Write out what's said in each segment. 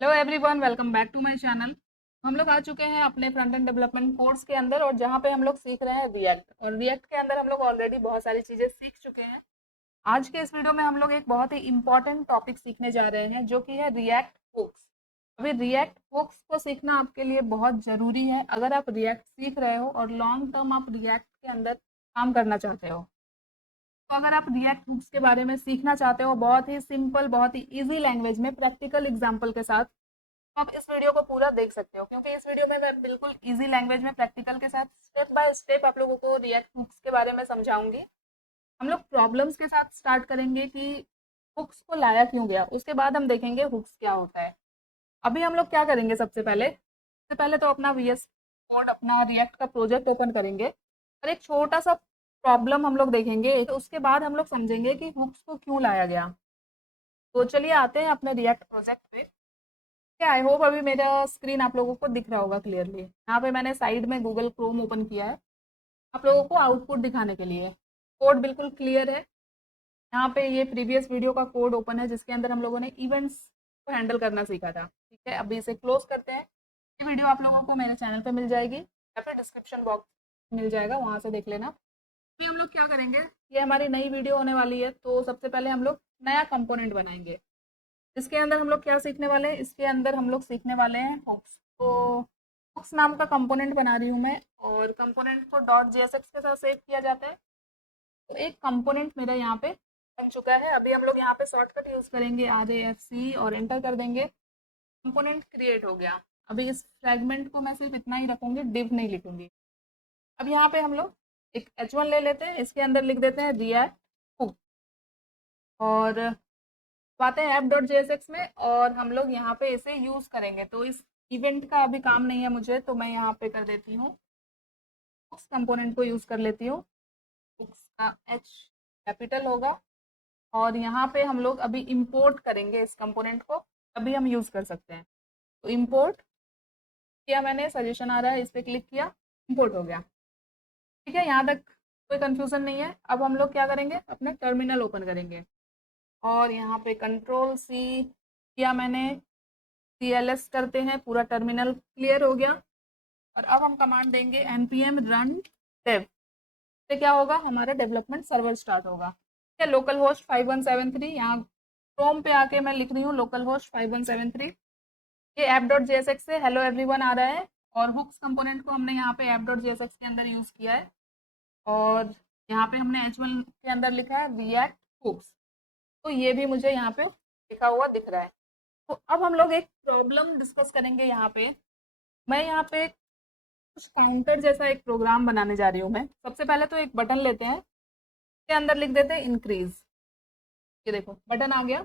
Hello everyone, welcome back to my channel. हम लोग आ चुके हैं अपने फ्रंट एंड डेवलपमेंट कोर्स के अंदर, और जहाँ पे हम लोग सीख रहे हैं रिएक्ट। और रिएक्ट के अंदर हम लोग ऑलरेडी बहुत सारी चीज़ें सीख चुके हैं। आज के इस वीडियो में हम लोग एक बहुत ही इंपॉर्टेंट टॉपिक सीखने जा रहे हैं, जो कि है रिएक्ट हुक्स। अभी रिएक्ट हुक्स को सीखना आपके लिए बहुत ज़रूरी है अगर आप रिएक्ट सीख रहे हो और लॉन्ग टर्म आप रिएक्ट के अंदर काम करना चाहते हो। तो अगर आप रिएक्ट हुक्स के बारे में सीखना चाहते हो बहुत ही सिंपल, बहुत ही इजी लैंग्वेज में, प्रैक्टिकल एग्जाम्पल के साथ, आप इस वीडियो को पूरा देख सकते हो, क्योंकि इस वीडियो में मैं बिल्कुल इजी लैंग्वेज में प्रैक्टिकल के साथ स्टेप बाय स्टेप आप लोगों को रिएक्ट हुक्स के बारे में समझाऊंगी। हम लोग प्रॉब्लम्स के साथ स्टार्ट करेंगे कि हुक्स को लाया क्यों गया, उसके बाद हम देखेंगे हुक्स क्या होता है। अभी हम लोग क्या करेंगे, सबसे पहले तो अपना वीएस कोड, अपना रिएक्ट का प्रोजेक्ट ओपन करेंगे और एक छोटा सा प्रॉब्लम हम लोग देखेंगे। तो उसके बाद हम लोग समझेंगे कि हुक्स को क्यों लाया गया। तो चलिए आते हैं अपने रिएक्ट प्रोजेक्ट पे। आई होप अभी मेरा स्क्रीन आप लोगों को दिख रहा होगा क्लियरली। यहाँ पे मैंने साइड में गूगल क्रोम ओपन किया है आप लोगों को आउटपुट दिखाने के लिए। कोड बिल्कुल क्लियर है। यहाँ पे ये प्रीवियस वीडियो का कोड ओपन है, जिसके अंदर हम लोगों ने इवेंट्स को हैंडल करना सीखा था। ठीक है, अभी इसे क्लोज करते हैं। ये वीडियो आप लोगों को मेरे चैनल पे मिल जाएगी या फिर डिस्क्रिप्शन बॉक्स मिल जाएगा, वहाँ से देख लेना। अभी हम लोग क्या करेंगे, ये हमारी नई वीडियो होने वाली है, तो सबसे पहले हम लोग नया कंपोनेंट बनाएंगे। इसके अंदर हम लोग क्या सीखने वाले हैं, इसके अंदर हम लोग सीखने वाले हैं हुक्स। तो हुक्स नाम का कंपोनेंट बना रही हूँ मैं, और कंपोनेंट को डॉट जेएसएक्स के साथ सेव किया जाता है। तो एक कंपोनेंट मेरा यहाँ पे बन चुका है। अभी हम लोग यहाँ पे शॉर्टकट यूज करेंगे RAFC और एंटर कर देंगे। कंपोनेंट क्रिएट हो गया। अभी इस फ्रेगमेंट को मैं सिर्फ इतना ही रखूंगी, डिव नहीं लिखूंगी। अब यहाँ पे हम लोग एक H1 ले लेते हैं, इसके अंदर लिख देते हैं रिएक्ट हुक, और आते हैं app.jsx में, और हम लोग यहाँ पे इसे यूज करेंगे। तो इस इवेंट का अभी काम नहीं है मुझे, तो मैं यहाँ पे कर देती हूँ बुक्स कंपोनेंट को यूज कर लेती हूँ। बुक्स का H कैपिटल होगा, और यहाँ पे हम लोग अभी इंपोर्ट करेंगे इस कंपोनेंट को। अभी हम यूज कर सकते हैं। तो इंपोर्ट किया मैंने, सजेशन आ रहा है, इस पर क्लिक किया, इंपोर्ट हो गया। ठीक है, यहाँ तक कोई कंफ्यूजन नहीं है। अब हम लोग क्या करेंगे, अपने टर्मिनल ओपन करेंगे, और यहाँ पे कंट्रोल C किया मैंने, CLS करते हैं, पूरा टर्मिनल क्लियर हो गया। और अब हम कमांड देंगे npm run dev। से क्या होगा, हमारा डेवलपमेंट सर्वर स्टार्ट होगा। ठीक है, लोकल होस्ट 5173, यहाँ क्रोम पे आके मैं लिख रही हूँ लोकल होस्ट 5173। ये app.jsx से हेलो एवरीवन आ रहा है, और हुक्स कंपोनेंट को हमने यहाँ पे app.jsx के अंदर यूज किया है, और यहाँ पे हमने H1 के अंदर लिखा है रिएक्ट हुक्स। तो ये भी मुझे यहाँ पे लिखा हुआ दिख रहा है। तो अब हम लोग एक प्रॉब्लम डिस्कस करेंगे यहाँ पे। मैं यहाँ पे कुछ काउंटर जैसा एक प्रोग्राम बनाने जा रही हूँ। मैं सबसे पहले तो एक बटन लेते हैं, इसके अंदर लिख देते हैं इंक्रीज। ये देखो बटन आ गया।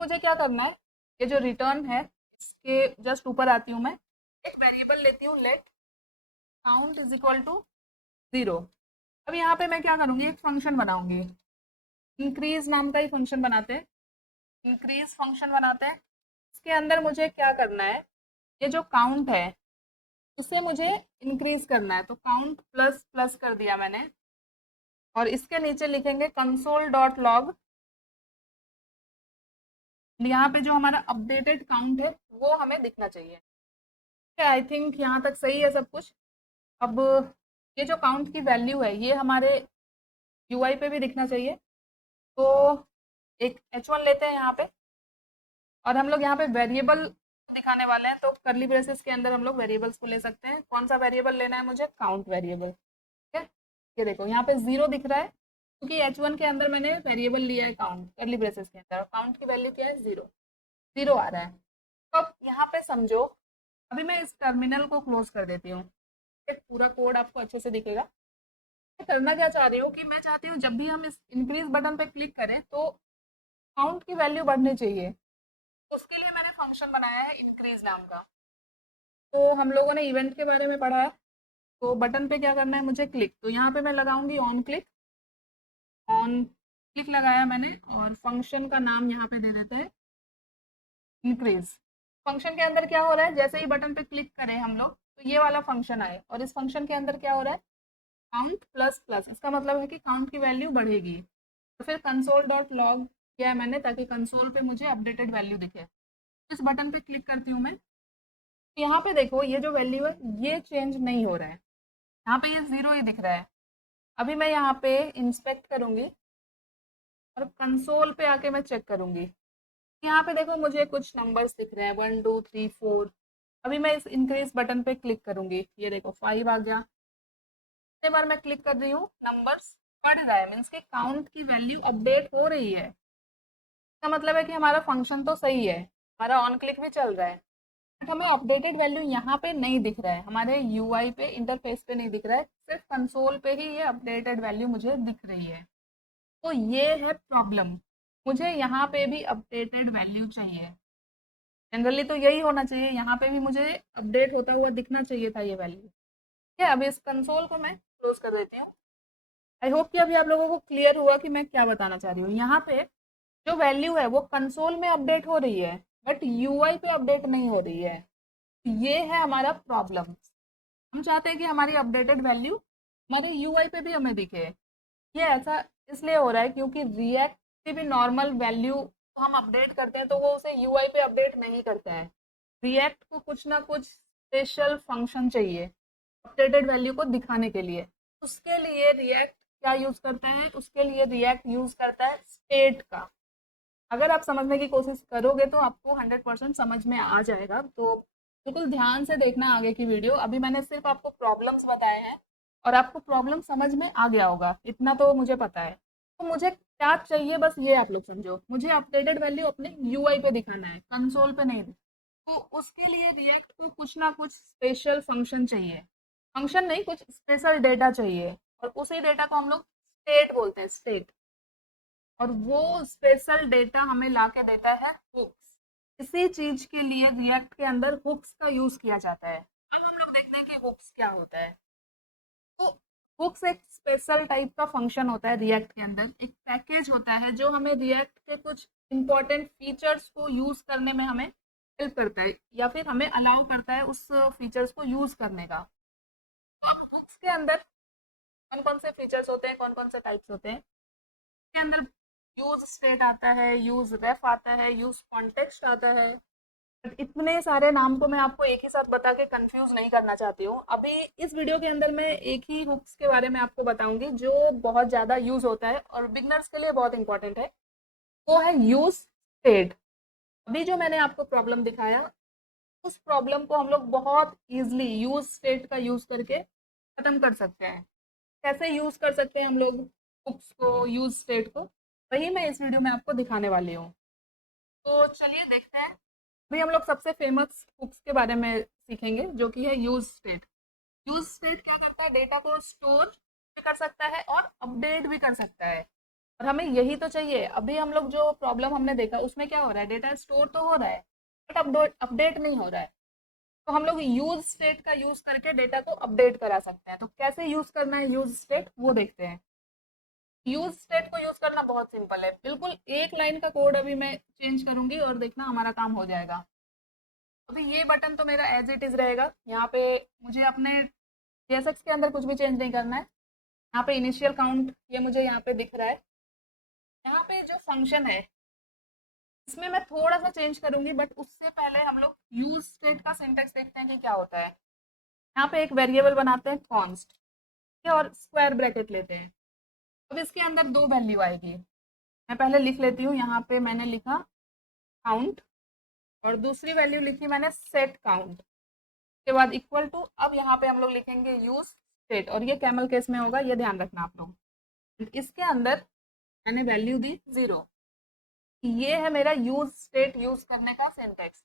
मुझे क्या करना है, ये जो रिटर्न है इसके जस्ट ऊपर आती हूँ मैं, एक वेरिएबल लेती हूँ, let count is equal to 0। अब यहाँ पे मैं क्या करूँगी, एक फंक्शन बनाऊंगी। इंक्रीज नाम का ही फंक्शन बनाते हैं, इंक्रीज फंक्शन बनाते हैं। इसके अंदर मुझे क्या करना है, ये जो काउंट है उसे मुझे इंक्रीज करना है। तो काउंट प्लस प्लस कर दिया मैंने, और इसके नीचे लिखेंगे कंसोल डॉट लॉग। यहाँ पे जो हमारा अपडेटेड काउंट है वो हमें दिखना चाहिए। आई थिंक यहाँ तक सही है सब कुछ। अब ये जो काउंट की वैल्यू है ये हमारे यूआई पे भी दिखना चाहिए। तो एक H1 लेते हैं यहाँ पे, और हम लोग यहाँ पे वेरिएबल दिखाने वाले हैं। तो करली ब्रेसेस के अंदर हम लोग वेरिएबल्स को ले सकते हैं। कौन सा वेरिएबल लेना है मुझे, काउंट वेरिएबल। ठीक है, ये देखो यहाँ पे 0 दिख रहा है, क्योंकि H1 के अंदर मैंने वेरिएबल लिया है काउंट, करली ब्रेसेस के अंदर, और काउंट की वैल्यू क्या है, 0। 0 आ रहा है। तो अब यहाँ पे समझो, अभी मैं इस टर्मिनल को क्लोज कर देती हूँ। पूरा कोड आपको अच्छे से दिखेगा। मैं करना क्या चाह रही हूँ कि मैं चाहती हूँ जब भी हम इस इंक्रीज बटन पे क्लिक करें तो काउंट की वैल्यू बढ़नी चाहिए। तो उसके लिए मैंने फंक्शन बनाया है इंक्रीज नाम का। तो हम लोगों ने इवेंट के बारे में पढ़ा है। तो बटन पे क्या करना है, मुझे क्लिक, तो यहाँ पे मैं लगाऊंगी ऑन क्लिक। ऑन क्लिक लगाया मैंने, और फंक्शन का नाम यहाँ पे दे देते हैं इंक्रीज। फंक्शन के अंदर क्या हो रहा है, जैसे ही बटन पे क्लिक करें हम लोग तो ये वाला फंक्शन आए, और इस फंक्शन के अंदर क्या हो रहा है, काउंट प्लस प्लस। इसका मतलब है कि काउंट की वैल्यू बढ़ेगी। तो फिर कंसोल डॉट लॉग किया है मैंने, ताकि कंसोल पे मुझे अपडेटेड वैल्यू दिखे। इस बटन पे क्लिक करती हूँ मैं। यहाँ पे देखो ये जो वैल्यू है ये चेंज नहीं हो रहा है, यहाँ पे ये 0 ही दिख रहा है। अभी मैं यहाँ पे इंस्पेक्ट करूंगी और कंसोल पे आके मैं चेक करूंगी। यहाँ पे देखो मुझे कुछ नंबर्स दिख रहे हैं 1 2 3 4। अभी मैं इस इंक्रीज बटन पे क्लिक करूंगी, ये देखो 5 आ गया। इतने बार मैं क्लिक कर रही हूँ नंबर्स बढ़ रहा है, मीन्स के काउंट की वैल्यू अपडेट हो रही है। इसका मतलब है कि हमारा फंक्शन तो सही है, हमारा ऑन क्लिक भी चल रहा है, बट हमें अपडेटेड वैल्यू यहाँ पे नहीं दिख रहा है, हमारे यूआई पे इंटरफेस पे नहीं दिख रहा है, सिर्फ कंसोल पे ही ये अपडेटेड वैल्यू मुझे दिख रही है। तो ये है प्रॉब्लम, मुझे यहाँ पे भी अपडेटेड वैल्यू चाहिए। जनरली तो यही होना चाहिए, यहाँ पे भी मुझे अपडेट होता हुआ दिखना चाहिए था ये वैल्यू। ठीक है, अब इस कंसोल को मैं क्लोज कर देती हूँ। आई होप कि अभी आप लोगों को क्लियर हुआ कि मैं क्या बताना चाह रही हूँ। यहाँ पे जो वैल्यू है वो कंसोल में अपडेट हो रही है, बट यूआई पे अपडेट नहीं हो रही है। ये है हमारा प्रॉब्लम। हम चाहते हैं कि हमारी अपडेटेड वैल्यू हमारे यूआई पे भी हमें दिखे। ये ऐसा इसलिए हो रहा है क्योंकि रिएक्ट की भी नॉर्मल वैल्यू को हम अपडेट करते हैं तो वो उसे यूआई पे अपडेट नहीं करता है। रिएक्ट को कुछ ना कुछ स्पेशल फंक्शन चाहिए अपडेटेड वैल्यू को दिखाने के लिए। उसके लिए रिएक्ट क्या यूज करता है, उसके लिए रिएक्ट यूज करता है स्टेट का। अगर आप समझने की कोशिश करोगे तो आपको 100% समझ में आ जाएगा। तो बिल्कुल ध्यान से देखना आगे की वीडियो। अभी मैंने सिर्फ आपको प्रॉब्लम्स बताए हैं और आपको प्रॉब्लम समझ में आ गया होगा, इतना तो मुझे पता है। तो मुझे क्या चाहिए बस ये आप लोग समझो, मुझे अपडेटेड वैल्यू अपने यूआई पे दिखाना है, कंसोल पे नहीं। तो उसके लिए रिएक्ट को कुछ ना कुछ स्पेशल फंक्शन चाहिए, फंक्शन नहीं कुछ स्पेशल डेटा चाहिए, और उसी डेटा को हम लोग स्टेट बोलते हैं, स्टेट। और वो स्पेशल डेटा हमें ला के देता है हुक्स। इसी चीज के लिए रिएक्ट के अंदर हुक्स का यूज किया जाता है। अब हम लोग देखते हैं कि हुक्स क्या होता है। तो हुक्स एक स्पेशल टाइप का फंक्शन होता है रिएक्ट के अंदर, एक पैकेज होता है जो हमें रिएक्ट के कुछ इंपॉर्टेंट फीचर्स को यूज करने में हमें हेल्प करता है, या फिर हमें अलाउ करता है उस फीचर्स को यूज करने का। तो अब हुक्स के अंदर कौन कौन से फीचर्स होते हैं, कौन कौन से टाइप्स होते हैं। के अंदर यूज स्टेट आता है, यूज रेफ आता है, यूज कॉन्टेक्स्ट आता है। बट इतने सारे नाम को मैं आपको एक ही साथ बता के कंफ्यूज नहीं करना चाहती हूँ। अभी इस वीडियो के अंदर मैं एक ही हुक्स के बारे में आपको बताऊंगी जो बहुत ज्यादा यूज होता है और बिगनर्स के लिए बहुत इंपॉर्टेंट है। वो है यूज स्टेट। अभी जो मैंने आपको प्रॉब्लम दिखाया उस प्रॉब्लम को हम लोग बहुत इजीली यूज स्टेट का यूज करके खत्म कर सकते हैं। कैसे यूज कर सकते हैं हम लोग हुक्स को, यूज स्टेट को, वही मैं इस वीडियो में आपको दिखाने वाली हूँ। तो चलिए देखते हैं। अभी हम लोग सबसे फेमस हुक्स के बारे में सीखेंगे जो कि है यूज स्टेट। यूज स्टेट क्या करता है, डेटा को स्टोर भी कर सकता है और अपडेट भी कर सकता है, और हमें यही तो चाहिए। अभी हम लोग जो प्रॉब्लम हमने देखा उसमें क्या हो रहा है, डेटा स्टोर तो हो रहा है बट अपडेट नहीं हो रहा है। तो हम लोग यूज स्टेट का यूज करके डेटा को अपडेट करा सकते हैं। तो कैसे यूज करना है यूज स्टेट वो देखते हैं। यूज स्टेट को यूज करना बहुत सिंपल है, बिल्कुल एक लाइन का कोड अभी मैं चेंज करूंगी और देखना हमारा काम हो जाएगा। अभी ये बटन तो मेरा एज इट इज रहेगा, यहाँ पे मुझे अपने CSS के अंदर कुछ भी चेंज नहीं करना है। यहाँ पे इनिशियल काउंट ये मुझे यहाँ पे दिख रहा है। यहाँ पे जो फंक्शन है इसमें मैं थोड़ा सा चेंज करूंगी, बट उससे पहले हम लोग यूज स्टेट का सिंटेक्स देखते हैं कि क्या होता है। यहाँ पे एक वेरिएबल बनाते हैं कॉन्स्ट और स्क्वायर ब्रैकेट लेते हैं। अब इसके अंदर दो वैल्यू आएगी, मैं पहले लिख लेती हूँ। यहाँ पे मैंने लिखा काउंट और दूसरी वैल्यू लिखी मैंने सेट काउंट के बाद इक्वल टू। अब यहाँ पे हम लोग लिखेंगे यूज स्टेट, और ये कैमल केस में होगा, ये ध्यान रखना आप लोग। इसके अंदर मैंने वैल्यू दी 0। ये है मेरा यूज स्टेट यूज करने का सिंटेक्स।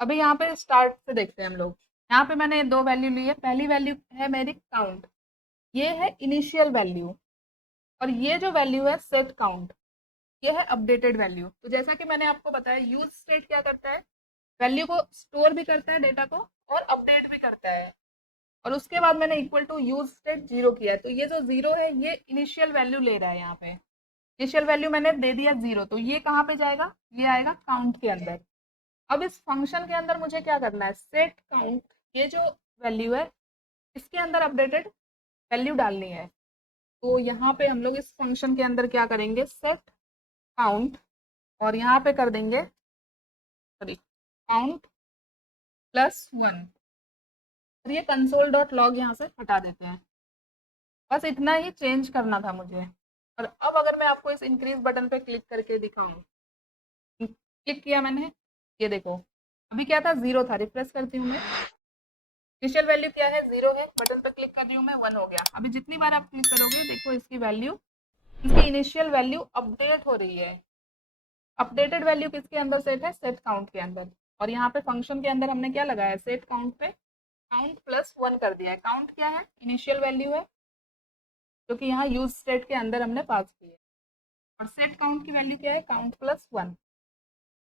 अभी यहाँ पे स्टार्ट से देखते हैं हम लोग। यहाँ पे मैंने दो वैल्यू ली है, पहली वैल्यू है मेरी काउंट, ये है इनिशियल वैल्यू, और ये जो वैल्यू है सेट काउंट, ये है अपडेटेड वैल्यू। तो जैसा कि मैंने आपको बताया यूज स्टेट क्या करता है, वैल्यू को स्टोर भी करता है डेटा को और अपडेट भी करता है। और उसके बाद मैंने इक्वल टू यूज स्टेट 0 किया है, तो ये जो 0 है ये इनिशियल वैल्यू ले रहा है। यहाँ पे इनिशियल वैल्यू मैंने दे दिया 0, तो ये कहाँ पे जाएगा, ये आएगा काउंट के अंदर। अब इस फंक्शन के अंदर मुझे क्या करना है, सेट काउंट, ये जो वैल्यू है इसके अंदर अपडेटेड वैल्यू डालनी है। तो यहाँ पे हम लोग इस फंक्शन के अंदर क्या करेंगे, सेट काउंट, और यहाँ पे कर देंगे सॉरी काउंट प्लस 1 और ये कंसोल डॉट लॉग यहाँ से हटा देते हैं। बस इतना ही चेंज करना था मुझे। और अब अगर मैं आपको इस इंक्रीज बटन पे क्लिक करके दिखाऊं, क्लिक किया मैंने, ये देखो अभी क्या था, 0 था। रिफ्रेश करती हूँ मैं, इनिशियल वैल्यू क्या है, 0 है। बटन पे क्लिक कर रही हूँ मैं, 1 हो गया। अभी जितनी बार आप क्लिक करोगे देखो इसकी वैल्यू, इसकी इनिशियल वैल्यू अपडेट हो रही है। अपडेटेड वैल्यू किसके अंदर सेट है, सेट काउंट के अंदर। और यहाँ पे फंक्शन के अंदर हमने क्या लगाया है, सेट काउंट पे काउंट प्लस 1 कर दिया है। काउंट क्या है, इनिशियल वैल्यू है जो कि यहाँ यूज स्टेट के अंदर हमने पास की है। और सेट काउंट की वैल्यू क्या है, काउंट प्लस 1।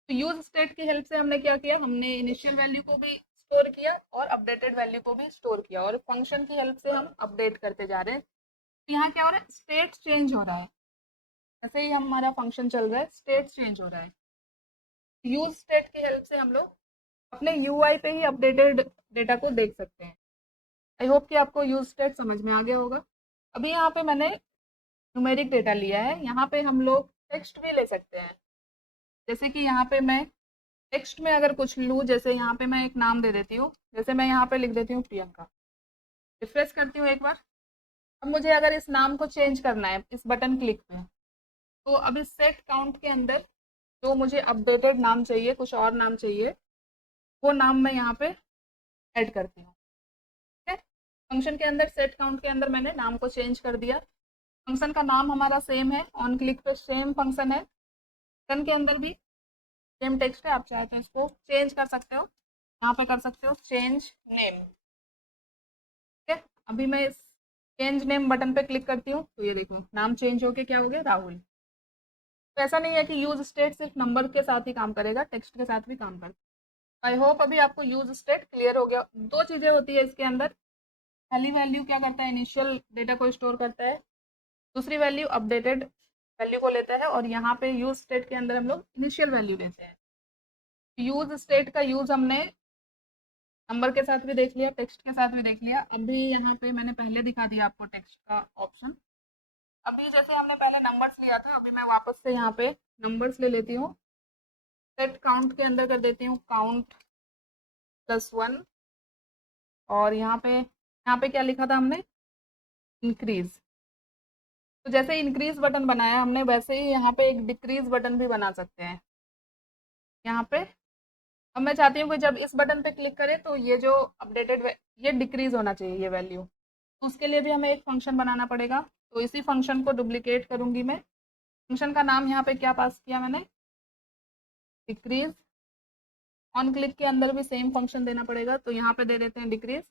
तो यूज स्टेट की हेल्प से हमने क्या किया, हमने इनिशियल वैल्यू को भी स्टोर किया और अपडेटेड वैल्यू को भी स्टोर किया। और फंक्शन की हेल्प से हम अपडेट करते जा रहे हैं। तो यहाँ क्या हो रहा है, स्टेट चेंज हो रहा है। ऐसे ही हमारा फंक्शन चल रहा है, स्टेट चेंज हो रहा है। यूज स्टेट की हेल्प से हम लोग अपने यूआई पे ही अपडेटेड डेटा को देख सकते हैं। आई होप कि आपको यूज स्टेट समझ में आ गया होगा। अभी यहाँ पे मैंने न्यूमेरिक डेटा लिया है, यहाँ पे हम लोग टेक्स्ट भी ले सकते हैं। जैसे कि यहाँ पे मैं टेक्स्ट में अगर कुछ लूँ, जैसे यहाँ पे मैं एक नाम दे देती हूँ, जैसे मैं यहाँ पे लिख देती हूँ प्रियंका। रिफ्रेश करती हूँ एक बार। अब मुझे अगर इस नाम को चेंज करना है इस बटन क्लिक में, तो अब इस सेट काउंट के अंदर जो मुझे अपडेटेड नाम चाहिए, कुछ और नाम चाहिए, वो नाम मैं यहाँ पे ऐड करती हूँ। ठीक है, फंक्शन के अंदर सेट काउंट के अंदर मैंने नाम को चेंज कर दिया। फंक्शन का नाम हमारा सेम है, ऑन क्लिक पे सेम फंक्शन है। बटन के अंदर भी सेम टेक्स्ट है, आप चाहे तो इसको चेंज कर सकते हो। यहाँ पे कर सकते हो चेंज नेम। ठीक है, अभी मैं इस चेंज नेम बटन पे क्लिक करती हूँ तो ये देखो नाम चेंज होके क्या हो गया, राहुल। तो ऐसा नहीं है कि यूज स्टेट सिर्फ नंबर के साथ ही काम करेगा, टेक्स्ट के साथ भी काम करेगा। आई होप अभी आपको यूज स्टेट क्लियर हो गया। दो चीज़ें होती है इसके अंदर, पहली वैल्यू क्या करता है, इनिशियल डेटा को स्टोर करता है। दूसरी वैल्यू अपडेटेड वैल्यू को लेता है। और यहाँ पे यूज स्टेट के अंदर हम लोग इनिशियल वैल्यू लेते हैं। यूज स्टेट का यूज हमने नंबर के साथ भी देख लिया, टेक्स्ट के साथ भी देख लिया। अभी यहाँ पे मैंने पहले दिखा दिया आपको टेक्स्ट का ऑप्शन। अभी जैसे हमने पहले नंबर्स लिया था, अभी मैं वापस से यहाँ पे नंबर्स ले लेती हूँ। सेट काउंट के अंदर कर देती हूँ काउंट प्लस 1। और यहाँ पे क्या लिखा था हमने, इंक्रीज। तो जैसे इंक्रीज बटन बनाया हमने, वैसे ही यहाँ पे एक डिक्रीज बटन भी बना सकते हैं। यहाँ पे अब मैं चाहती हूँ कि जब इस बटन पे क्लिक करें तो ये जो अपडेटेड ये डिक्रीज होना चाहिए ये वैल्यू। तो उसके लिए भी हमें एक फंक्शन बनाना पड़ेगा। तो इसी फंक्शन को डुप्लीकेट करूँगी मैं। फंक्शन का नाम यहाँ पे क्या पास किया मैंने, डिक्रीज। ऑन क्लिक के अंदर भी सेम फंक्शन देना पड़ेगा, तो यहाँ पे दे देते हैं डिक्रीज।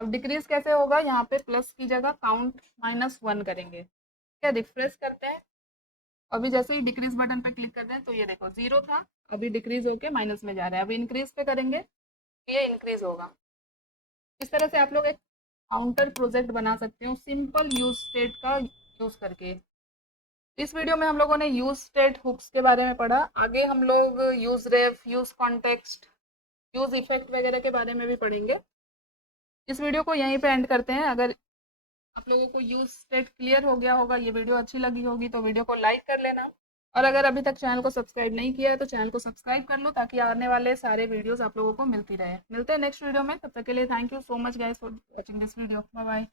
अब डिक्रीज कैसे होगा, यहाँ पे प्लस की जगह काउंट -1 करेंगे। क्या, रिफ्रेश करते हैं। अभी जैसे ही डिक्रीज बटन पे क्लिक कर रहे हैं तो ये देखो 0 था, अभी डिक्रीज होके माइनस में जा रहा है। अभी इंक्रीज पे करेंगे तो ये इंक्रीज होगा। इस तरह से आप लोग एक काउंटर प्रोजेक्ट बना सकते हो सिंपल यूज स्टेट का यूज करके। इस वीडियो में हम लोगों ने यूज स्टेट हुक्स के बारे में पढ़ा। आगे हम लोग यूज रेफ, यूज कॉन्टेक्स्ट, यूज इफेक्ट वगैरह के बारे में भी पढ़ेंगे। इस वीडियो को यहीं पे एंड करते हैं। अगर आप लोगों को यूज स्टेट क्लियर हो गया होगा, ये वीडियो अच्छी लगी होगी, तो वीडियो को लाइक कर लेना। और अगर अभी तक चैनल को सब्सक्राइब नहीं किया है तो चैनल को सब्सक्राइब कर लो, ताकि आने वाले सारे वीडियोस आप लोगों को मिलती रहे। मिलते हैं नेक्स्ट वीडियो में, तब तक के लिए thank you so much guys for watching this video. Bye bye.